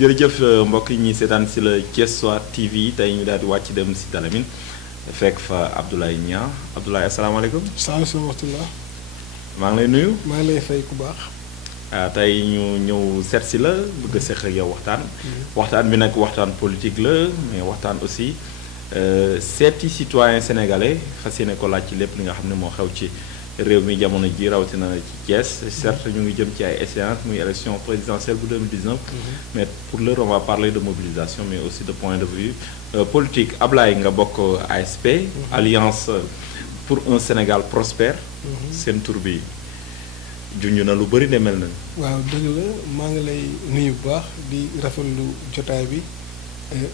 jërëjëf mbokk yi ñuy seetaan si la Thiès Soir TV tey ñu daal di wàcc dem si Talamine fekk fa Abdoulaye Niang Abdoulaye asalaamaaleykum. salaamaaleykum wa rahmatulah. maa ngi lay nuyu. maa ngi lay fay ku baax. tey ñu ñëw seet si la bëgg a seq ak yow waxtaan. waxtaan bi nag waxtaan politique la mais waxtaan aussi seeti citoyen sénégalais fas yéene ko laaj ci lépp li nga xam ne moo xew ci réew mi jamono ji rawatina ci Thiès certes ñu ngi jëm ci ay échéances muy élection présidentielle bu 2019. mais pour l'heure on va parler de mobilisation mais aussi de point de vue politique Ablaye nga bokk ASP. Alliance pour un Sénégal prospère. seen tur bi junj na lu bëri de mel na. waaw dëgg la maa ngi lay nuyu bu baax di rafetlu jotaay bi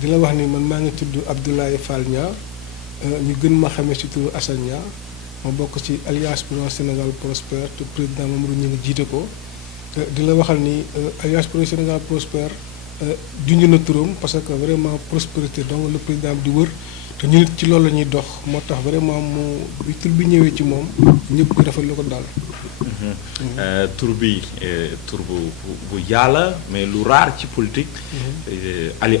di la wax ni man maa ngi tudd Abdoulaye Fall Niang ñu gën ma xamee ci turu Assane Niang ma bokk ci Alliance pour un Sénégal prospère te président Mamadou ñu ngi jiite ko di la waxal ni Alliance pour un Sénégal prospère junj na turam parce que vraiment prospérité donc le président di wër te ñu nit ci loolu la ñuy dox moo tax vraiment mu bi tur bi ñëwee ci moom ñëpp di rafetlu ko daal. tur bi tur bu yàlla mais lu rare ci politique.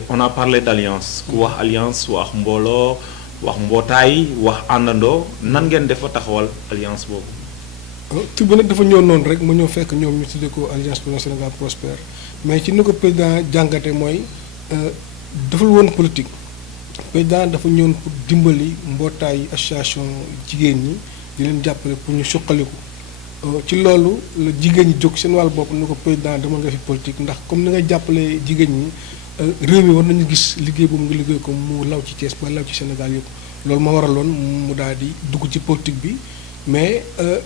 On a parlé d'alliance ku wax alliance wax mbooloo wax mbootaay wax àndandoo nan ngeen defa taxawal alliance boobu. tur bi nag dafa ñëw noonu rek mu ñëw fekk ñoom ñu tuddee ko Alliance pour un Sénégal prospère mais ci ni ko président jàngate mooy deful woon politique président dafa ñëwoon pour dimbali mbootaay association jigéen ñi di leen jàppale pour ñu suqaliku. ci loolu la jigéen ñi jóg seen wàll bopp ni ko président dama nga fi politique ndax comme ni nga jàppale jigéen ñi réew mi war nañu gis liggéey boobu nga liggéey ko mu law ci Thiès ba law ci Sénégal yëpp loolu moo waraloon mu daal di dugg ci politique bi mais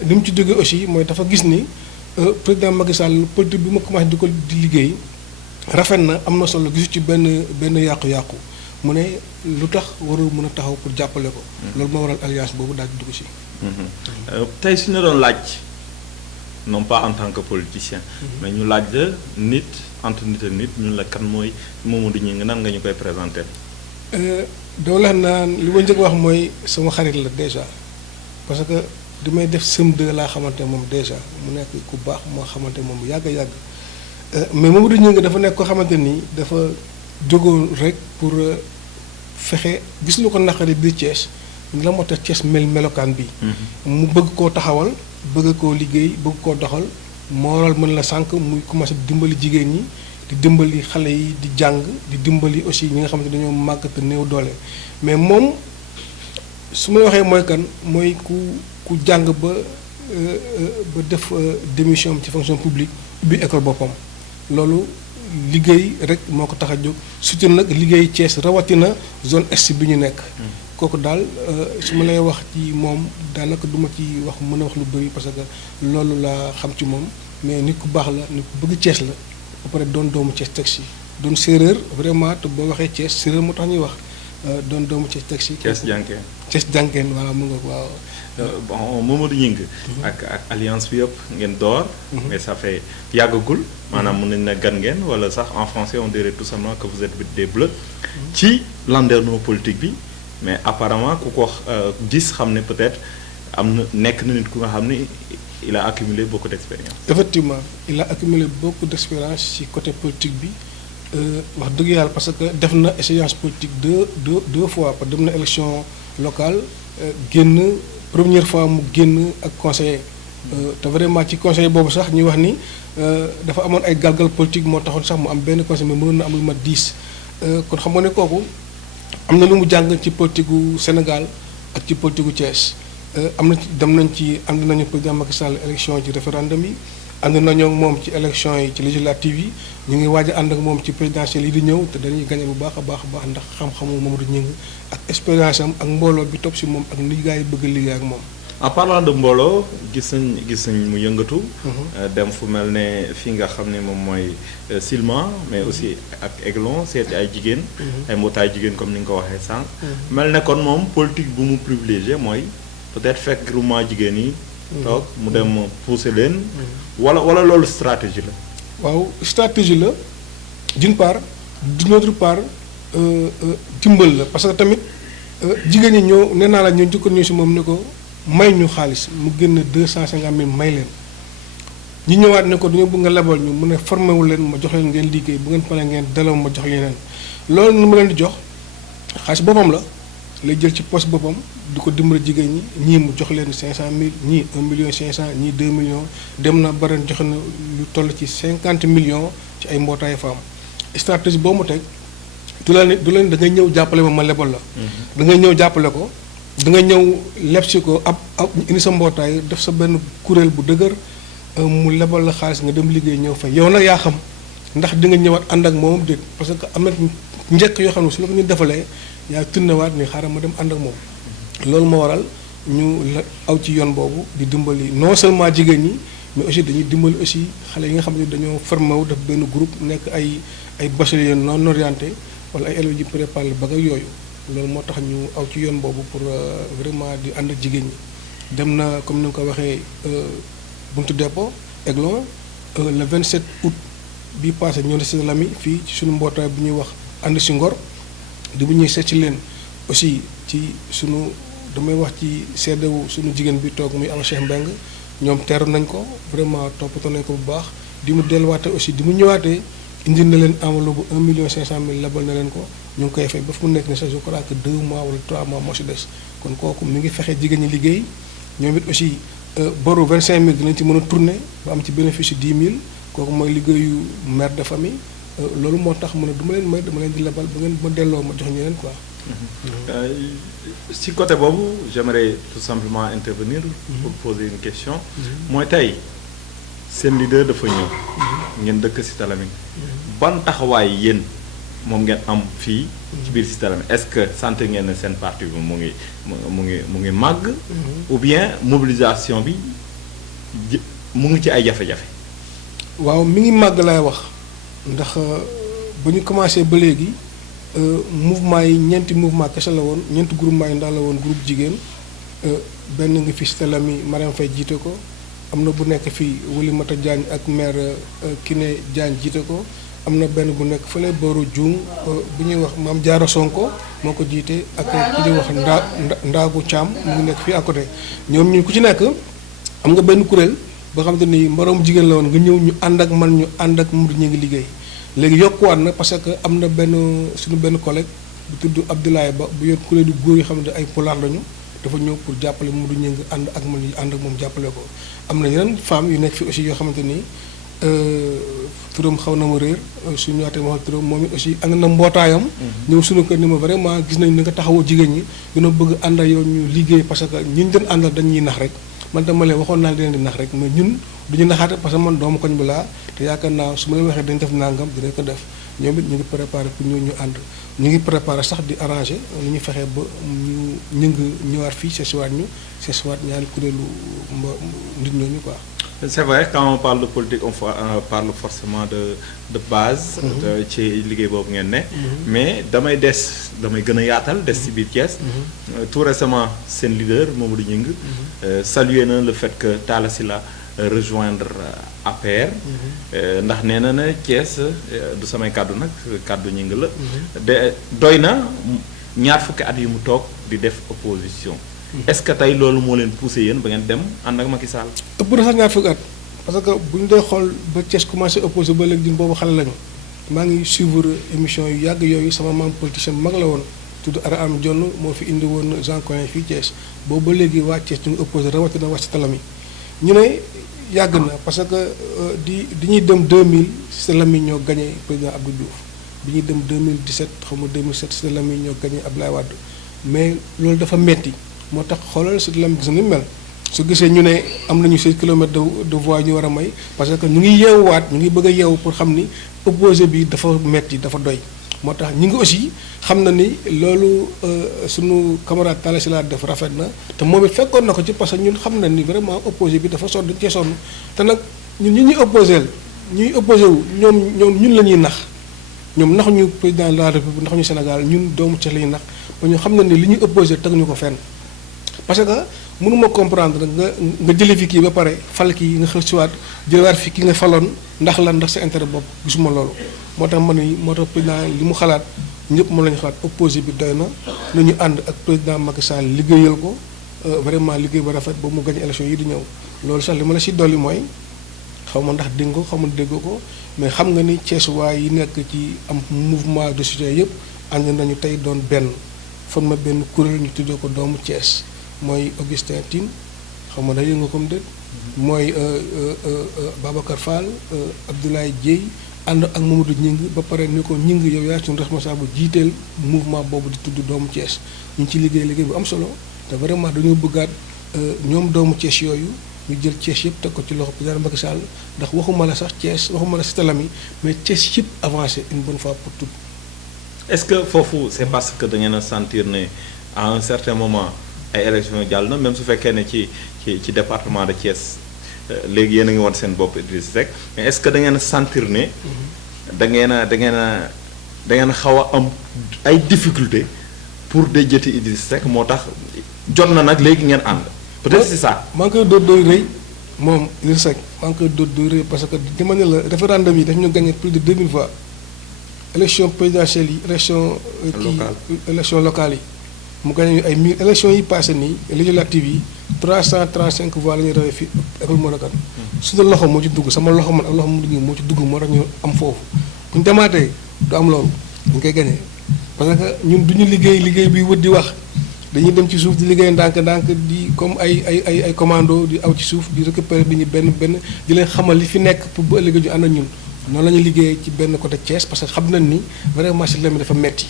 ni mu ci jógee aussi mooy dafa gis ni président Macky Sall politique bi ma commencé di liggéey rafet na am na solo gisu ci benn yàqu-yàqu mu ne lu tax warul mën a taxaw pour jàppale ko. loolu moo waral alliance boobu daal di dugg si. tey su ñu doon laaj. non pas en tant que politicien. mais ñu laaj la nit entre nit ak nit ñun la kan mooy Mamadou Gningue nan nga ñu koy présenté. doo la naan li ma njëkk wax mooy sama xarit la déjà parce que di may def CM2 laa xamante moom déjà mu nekk ku baax moo xamante moom yàgg mais Mamadou Gningue dafa nekk ko xamante ni dafa jógoon rek pour fexe gis lu ko naqari biir Thiès la moo tax Thiès melokaan bi. mu bëgg koo taxawal. bëgg koo liggéey bëgg koo doxal moo waral mën la sànq muy commencé dimbali jigéen ñi di dimbali xale yi di jàng di dimbali aussi ñi nga xamante dañoo màgg te néew doole mais moom su ma waxee mooy kan mooy ku jàng ba def démission ci fonction publique ubbi école boppam loolu liggéey rek moo ko tax a jóg surtout nag liggéey Thiès rawatina zone est bi ñu nekk. kooku daal su ma lay wax ci moom daanaka du ma ci mën a wax lu bëri parce que loolu laa xam ci moom mais nit ku baax la nit ku bëgg Thiès la ba pare doon doomu Thiès teg si doon séeréer vraiment te boo waxee Thiès séeréer moo tax ñuy wax doon doomu Thiès teg si. Thiès jànkeen. Thiès jànkeen waaw mu nga waaw. bon Mamadou Gningue. ak alliance bi yëpp ngeen door. mais ça fait yàggagul. maanaam mën nañu ne gan ngeen wala sax en français on dirait tout simplement que vous êtes des bleus. ci landerneau politique bi. mais apparemment ku ko gis xam ne peut-être am na nekk na nit ku nga xam ne il a accumulé beaucoup d'expérience. effectivement il a accumulé beaucoup d'expérience ci côté politique bi wax dëgg yàlla parce que def na échéance politique deux fois parce que dem na élection locale génn première fois mu génn ak conseiller te vraiment ci conseiller boobu sax ñuy wax ni dafa amoon ay galgal politique moo taxoon sax mu am benn conseiller mais mënoon na am lu mat 10 kon xam nga ne kooku. am na lu mu jàng ci politique gu Sénégal ak ci politique gu Thiès am na ci dem nañ ci ànd nañu président Macky Sall élection ci référendum yi ànd nañoo ak moom ci élection yi ci législative yi ñu ngi waaj a ànd ak moom ci présidentielle yi di ñëw te dañuy gagné bu baax a baax ndax xam-xamu Mamadou Gningue ak expérience am ak mbooloo bi topp si moom ak ni gars yi bëgg a liggéey ak moom. en parlant de mbooloo gis nañ mu yëngatu. dem fu mel ne fi nga xam ne moom mooy Silema mais aussi ak Aiglon seeti ay jigéen. ay mbootaay jigéen comme ni nga ko waxee sànq. mel ne kon moom politique bu mu privilégié mooy peut-être fekk groupement jigéen yi. toog mu dem pousser leen. wala loolu stratégie la. waaw stratégie la d'une part d'une autre part dimbal la parce que tamit jigéen ñi ñoo nee naa la ñoo njëkkoon ñu si moom ne ko. may ñu xaalis mu génn 250 000 may leen ñu ñëwaat ne ko dañoo bëgg nga lebal ñu mu ne formé wu leen ma jox leen ngeen liggéey bu ngeen paree ngeen delloo ma jox leneen loolu nu ma leen di jox xaalis boppam la lay jël ci poste boppam di ko dimbali jigéen ñi ñii mu jox leen 500000 ñii 1,5 million ñii 2 millions dem na ba ren joxe na lu toll ci 50 millions ci ay mbootaayu femmes stratégie boobu mu teg du leen da ngay ñëw jàppale ma lebal la. da ngay ñëw jàppale ko da ngay ñëw leb si ko ab indi sa mbootaay def sa benn kuréel bu dëgër mu lebal la xaalis nga dem liggéey ñëw fay yow nag yaa xam ndax di nga ñëwaat ànd ak moom déet parce que am na njëkk yoo xam ne su la ko ñu defalee yaa tunnewaat ni xaaral ma dem ànd ak moom. loolu moo waral ñu la aw ci yoon boobu di dimbali non seulement jigéen ñi mais aussi dañuy dimbali aussi xale yi nga xam ne dañoo formé wu def benn groupe nekk ay bacheliers non orientés wala ay élèves yu préparé ba nga yooyu loolu moo tax ñu aw ci yoon boobu pour vraiment di ànd ak jigéen ñi. dem na comme ni nga ko waxee buntu dépôt Aiglon le 27 août bii passé ñoo ne si lami fii ci suñu mbootaay bu ñuy wax ànd si ngor di bu ñuy seet ci leen aussi ci sunu damay wax ci seddewu suñu jigéen bi toog muy Awa Cheikh Mbengue ñoom teeru nañ ko vraiment toppatoo nañ ko bu baax di mu delluwaatee aussi di mu ñëwaatee indi na leen enveloppe bu 1,5 million labal na leen ko ñu ngi koy fay ba fu mu nekk ne sax je crois que 2 mois wala 3 mois moo si des kon kooku mi ngi fexe jigéen ñi liggéey ñoom it aussi boru 25000 dinañ ci mën a tourner ba am ci bénéfice 10 000 kooku mooy liggéeyu mère de famille loolu moo tax mu ne du ma leen may dama leen di lebal ba ngeen ma delloo ma jox ñeneen quoi. si côté boobu j'aimerais tout simplement intervenir pour poser une question mooy tey seen leader dafa ñëw ngeen dëkk Cité Lamy ban taxawaay yéen moom ngeen am fii ci biir Cité Lamy est-ce que sant ngeen ne seen parti bi mu ngi màgg ou bien mobilisation bi mu ngi ci ay jafe-jafe. waaw mi ngi màgg laay wax ndax ba ñu commencé ba léegi mouvement yi ñeenti mouvement kese la woon ñeenti groupement yi ndax la woon groupe jigéen benn ngi fi Cité Lamy Mariam Faye jiite ko am na bu nekk fii Oulimata Diagne ak maire Kiné Diagne jiite ko am na benn bu nekk fële booru Dioum bu ñuy wax Mame Diarra Sonko moo ko jiite ak ki ñuy wax Ndaagu Thiam mu ngi nekk fii à côté ñoom ñu ku ci nekk am nga benn kuréel ba xam te ni moroom jigéen la woon nga ñëw ñu ànd ak man ñu ànd ak mu ñu ngi liggéey léegi yokkuwaat na parce que am na benn suñu benn collègue bu tudd Abdoulaye Ba bu yor kuréelu góor yi xam ne ay pulaar lañu dafa ñëw pour jàppale mu du ñu ngi ànd ak man ñu ànd ak moom jàppale ko am na yeneen femmes yu nekk fi aussi yoo xamante ni turam xaw na ma réer suñu ñaatee ma wax turam moom it aussi ànd na mbootaayam ñëw suñu kër ni ma vraiment gis nañ ni nga taxawoo jigéen ñi dina bëgg ànd ak yow ñu liggéey parce que ñun doon àndal dañ ñuy nax rek man tam ma leen waxoon naa leen di nax rek mais ñun duñu naxaate parce que man doomu koñ bi laa te yaakaar naa su ma leen waxee dañ def nangam dinañ ko def ñoom it ñu ngi préparé pour ñu ànd ñu ngi préparé sax di arrangé nu ñu fexee ba ñu ngi ñëwaat fii seesiwaat ñaari kuréelu nit ñooñu quoi. C'est vrai quand on parle de politique on parle forcément de base. ci liggéey boobu ngeen ne. mais damay gën a yaatal des ci biir Thiès. tout récemment seen leader Mamadou Gningue. salué na le fait que Talla Sylla rejoindre APR. ndax nee na ne Thiès du samay kàddu nag kàddu Gningue la. de doy na ñaar fukki at yu mu toog di def opposition. est-ce que tey loolu moo leen poussé yéen ba ngeen dem ànd ak Macky Sall. ëpp na sax ñaar fukki at parce que bu ñu dee xool ba Thiès commencé opposé ba léegi boobu xale lañu maa ngi suivre émission yu yàgg yooyu sama maam politicien mag la woon tudd Ara Am Jonn moo fi indi woon Jean Coin fii Thiès boobu ba léegi waa Thiès ñu ngi opposé rawatina waa Cité Lamy ñu ne yàgg na parce que di ñuy dem 2000 Cité Lamy ñoo gagné président Abdou Diouf bi ñuy dem 2017 xaw ma 2007 Cité Lamy ñoo gagné Abdoulaye Wade mais loolu dafa metti moo tax xoolal Cité Lamy gis na ni mel su gisee ñu ne am nañu 6 kilomètres de voie ñu war a may parce que ñu ngi yeewuwaat ñu ngi bëgg a yeewu pour xam ni opposé bi dafa metti dafa doy moo tax ñu ngi aussi xam na ni loolu suñu camarade Talla Sylla def rafet na te moom it fekkoon na ko ci parce que ñun xam na ni vraiment opposé bi dafa sonn dañu cee sonn te nag ñun ñi ñuy opposé wu ñun la ñuy nax ñoom naxuñu président de la République naxuñu Sénégal ñun doomu Thiès la ñuy nax ba ñu xam na ni li ñuy opposé teguñu ko fenn parce que mënuma comprendre nga jëlee fi kii ba pare fal kii nga xëy siwaat jëlewaat fi ki nga faloon ndax sa intérêt bopp gisuma loolu moo tax moo tax président li mu xalaat ñëpp moom la ñu xalaat opposé bi doy na nañu ànd ak président Macky Sall liggéeyal ko vraiment liggéey ba rafet ba mu gañ élection yi di ñëw loolu sax li ma la si dolli mooy xaw ma ndax dégg nga ko xaw ma déggoo ko mais xam nga ni Thiès waay yi nekk ci am mouvement de soutien yëpp ànd nañu tey doon benn formé benn kuréel ñu tuddee ko doomu Thiès mooy Augustin Tine xam nga da yëngu nga comme déet mooy Babacar Fall Abdoulaye Dieye ànd ak Mamadou Gningue ba pare ni ko Gningue yow yaa suñu responsable jiiteel mouvement boobu di tudd doomu Thiès ñu ngi ci liggéey bu am solo te vraiment dañoo bëggaat ñoom doomu Thiès yooyu ñu jël Thiès yëpp teg ko ci loxo président Macky Sall ndax waxuma la sax Thiès waxuma la Cité Lamy mais Thiès yëpp avancé une bonne fois pour toutes. est-ce que foofu c'est parce que da ngeen a sentir ne à un certain moment ay élections jàll na même su fekkee ne ci département de Thiès léegi yéen a ngi woon seen bopp Idriss Seck mais est-ce que da ngeen a sentir ne da ngeen a xaw a am ay difficultés pour déjëti Idriss Seck moo tax jot na nag léegi ngeen ànd peut-être c'est ça. maa ngi koy dóor dóor rëy moom Idriss Seck maa ngi koy dóor dóor rëy parce que dama ne la référendum yi daf ñu gagné plus de 2000 fois élection présidentielle yi élection locale yi mu gagné ay 1000 élection yi passé nii législative yi 335 voix la ñuy rawee fii école Monacan suñu loxo moo ci dugg sama loxo man ak loxo mu dugg moo ci dugg moo tax ñu am foofu bu ñu demaatee du am loolu ñu koy gagné parce que ñun du ñu liggéey bi wët di wax dañuy dem ci suuf di liggéey ndànk-ndànk di comme ay commando di aw ci suuf di récupérer di ñu benn di leen xamal li fi nekk pour bu ëllëgee ñu ànd ak ñun noonu la ñuy liggéeyee ci benn côté Thiès parce que xam nañ ni vraiment Cité Lamy dafa metti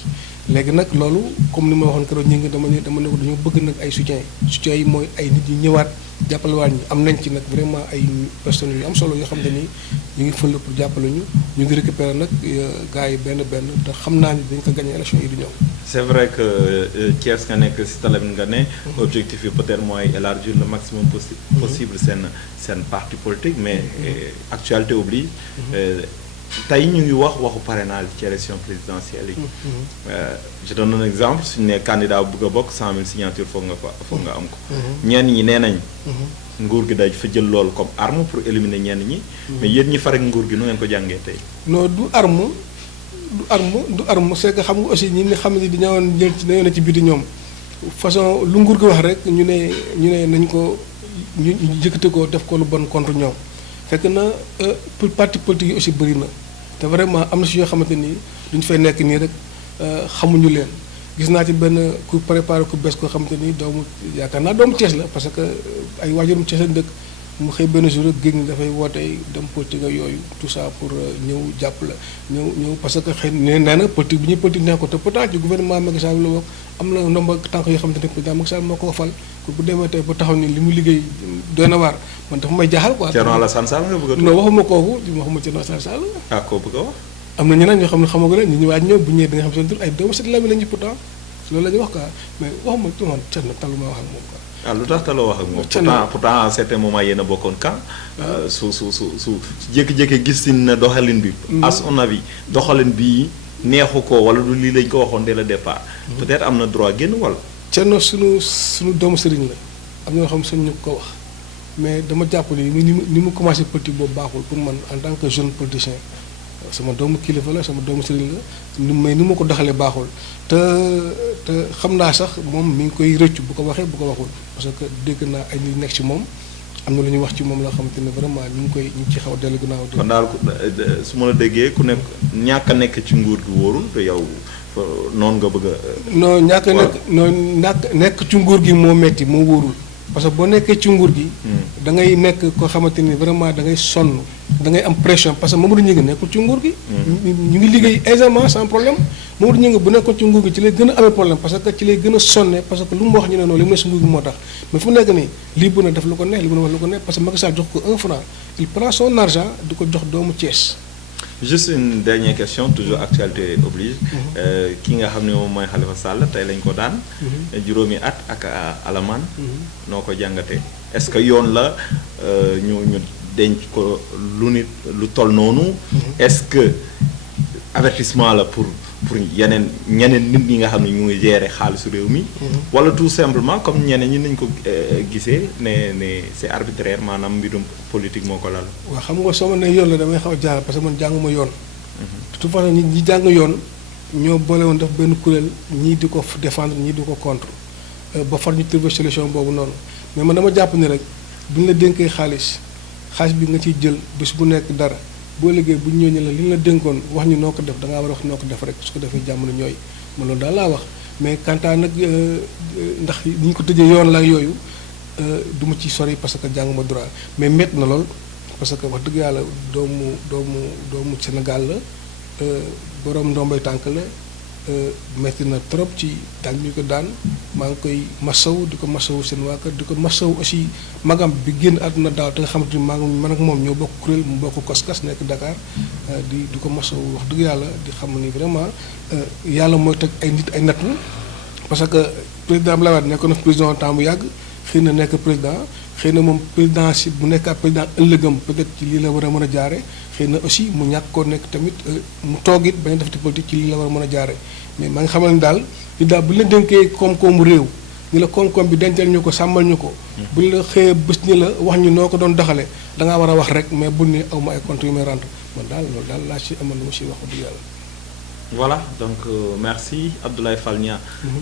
léegi nag loolu comme ni ma waxoon keroog ñu ngi dama ne ko dañoo bëgg nag ay soutien yi mooy ay nit ñi ñëwaat jàppale waat ñi am nañ ci nag vraiment ay personnes yu am solo yoo xam ne nii ñu ngi fël pour jàppale ñu ngi récupérer nag gars yi benn te xam naa ni dañ ko gagné élection yi du ñëw. c'est vrai que Thiès nga nekk Cité Lamy nga ne objectif yi peut-être mooy élargir le maximum possible seen parti politique mais actualité oblige tey ñu ngi waxu parrainage ci élection présidentielle yi. je donne un exemple suñu ne candidat bu bëgg a bokk 100 000 signatures foog nga am ko. ñenn ñi nee nañ. nguur gi day fa jël loolu comme arme pour éliminer ñenn ñi. mais yéen ñi farek nguur gi nu ngeen ko jàngee tey. non du arme c'est que xam nga aussi ñi nga xam ne dañoo jël ci dañoo ne ci biti ñoom façon lu nguur gi wax rek ñu ne nañ ko ñu jëkkati ko def ko lu bon contre ñoom. fekk na pour parti politique yi aussi bëri na te vraiment am na si yoo xamante ni duñu fay nekk nii rek xamuñu leen gis naa ci benn ku préparé ku bees koo xamante ni yaakaar naa doomu Thiès la parce que ay waajurum Thiès lañ dëkk mu xëy benn jour rek géej gi dafay woote dem politique ak yooyu tout ça pour ñëw jàpp la ñëw parce que xëy nee na politique bi ñuy politique neex ko te pourtant ci gouvernement Macky Sall la bokk am na ndomba tànk yoo xamante ni président Macky Sall moo ko fal bu demee tey ba taxaw ni li mu liggéey doy na waar man dafa may jaaxal quoi. Thierno Alassane Sall nga bëgg a. non waxuma kooku waxuma Thierno Alassane Sall. ah koo bëgg a wax. am na ñeneen ñoo xam ne xamagu leen ñu ñëwaat ñëw bu ñëwee da nga xam seen tur ay doomu Cité Lamy lañu pourtant loolu la ñuy wax quoi mais waxuma ci man Thierno taluma wax ak moom quoi. ah lu tax taloo wax ak moom. pourtant à un certain moment yéen a bokkoon camp. su jékki-jékki gis si ne doxalin bi. à son avis doxalin bi neexu ko wala du lii lañ ko waxoon dès le départ. peut-être am na droit génn wala. Thierno suñu doomu sëriñ la am na yoo xam ne ñu ko wax mais dama jàpp ni mu commencé politique boobu baaxul pour man en tant que jeune politicien sama doomu kilifa la sama doomu sëriñ la mais ni ma ko doxalee baaxul te xam naa sax moom mi ngi koy rëccu bu ko waxee bu ko waxul parce que dégg naa ay nit nekk ci moom am na lu ñuy wax ci moom la xamante ne vraiment ñu ngi ci xaw a dellu ginnaaw. kon daal su ma la déggee ku nekk ñàkk a nekk ci nguur gi wóorul te yow noonu nga bëgg a. non nekk ci nguur gi moo metti moo wóorul. parce que boo nekkee ci nguur gi. da ngay nekk koo xamante ni vraiment da ngay sonn da ngay am pression parce que Mamadou Gningue nekkul ci nguur gi. ñu ngi liggéey aisément sans problème Mamadou Gningue bu nekkoon ci nguur gi ci lay gën a amee problème parce que ci lay gën a sonne parce que lu mu wax ñu ne noonu li mu ne si nguur gi moo tax mais fu mu nekk nii lii bu ne def lu ko neex lii bu ne wax lu ko neex parce que Macky Sall jox ko 1 franc il prend son argent di ko jox doomu Thiès. juste une dernière question toujours actualité oblige. ki nga xam ne moom mooy Khalifa Sall tey lañ ko daan. juróomi at ak alamaan. noo ko jàngatee est-ce que yoon la ñu denc ko lu toll noonu. est-ce que avertissement la pour ñeneen nit ñi nga xam ne ñu ngi gérer xaalisu réew mi. wala tout simplement comme ñeneen ñi nañ ko gisee ne c'est arbitraire maanaam mbirum politique moo ko lal. waaw xam nga soo ma nee yoon la damay xaw a jaaxal parce que man jànguma yoon. de toute façon ñi jàng yoon ñoo boole woon def benn kuréel ñii di ko défendre ñii di ko contre ba far ñu trouver solution boobu noonu mais man dama jàpp ni rek bu ñu la dénkee xaalis xaalis bi nga ciy jël bés bu nekk dara boo liggéey bu ñu ñëwee la li nga dénkoon wax ñu noo ko def da ngaa war a wax noo ko def rek su ko defee jamono ñooy ma loolu daal laa wax mais quant à nag ndax ni ñu ko tëjee yoon la ak yooyu du ma ci sori parce que jànguma droit mais métti na lool parce que wax dëgg yàlla doomu Sénégal la borom ndombay tànk la métti na trop ci daan ñu ko daan maa ngi koy masaw di ko masawu seen waa kër di ko masawu aussi magam bi génn àdduna daaw te nga xamante ni man ak moom ñoo bokk kuréel mu bokk kos-kas nekk Dakar di ko masawu wax dëgg yàlla di xam ni vraiment yàlla mooy teg ay nit ay nattu parce que président Abdoulaye Wade nekkoon na président temps bu yàgg xëy na nekk président xëy na moom président si bu nekk président ëllëgam peut-être ci lii la war a mën a jaare xëy na aussi mu ñàkk koo nekk tamit mu toog it bañ a def ci politique ci lii la war a mën a jaare mais maa ngi xamal ni daal li daal bu ñu la dénkee koom-koomu réew ni la koom-koom bi dencal ñu ko sàmmal ñu ko bu ñu la xëyee bés ni la wax ñu noo ko doon doxale da ngaa war a wax rek mais bul ni aw ma ay compte yu may rendre man daal loolu daal laa ci amal lu ma si wax dëgg yàlla. Voilà donc merci Abdoulaye Fall Niang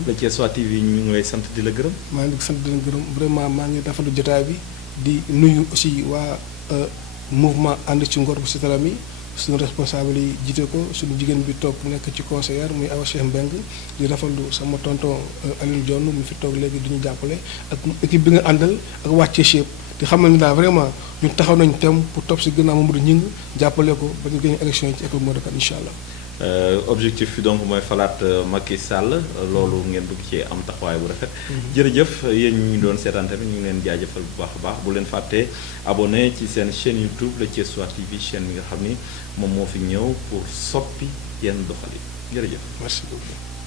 la Thiessois TV ñu ngi lay sant di la gërëm. maa ngi sant di la gërëm vraiment maa ngi rafetlu jotaay bi di nuyu aussi waa mouvement ànd ci ngor bu Sitalam yi suñu responsable yi jiite ko suñu jigéen bi toog nekk ci conseillère muy Awa Cheikh Mbengue di rafetlu sama tonton Alioune Dione mu fi toog léegi du ñu jàppale ak équipe bi nga àndal ak wàcce chep di xamal ni daal vraiment ñun taxaw nañu tem pour topp si gannaaw Mamadou Gningue jàppale ko ba ñu gagné élection yi ci école Modou Kane incha allah. Objectif bi donc mooy falaat Macky Sall loolu ngeen bëgg ci am taxawaay bu rafet. jërëjëf yéen ñu doon seetaan tamit ñu ngi leen jaajëfal bu baax a baax bu leen fàttee abonné ci seen chaîne YouTube la Thiessois TV chaîne bi nga xam ni moom moo fi ñëw pour soppi yenn doxalin jërëjëf. merci beaucoup.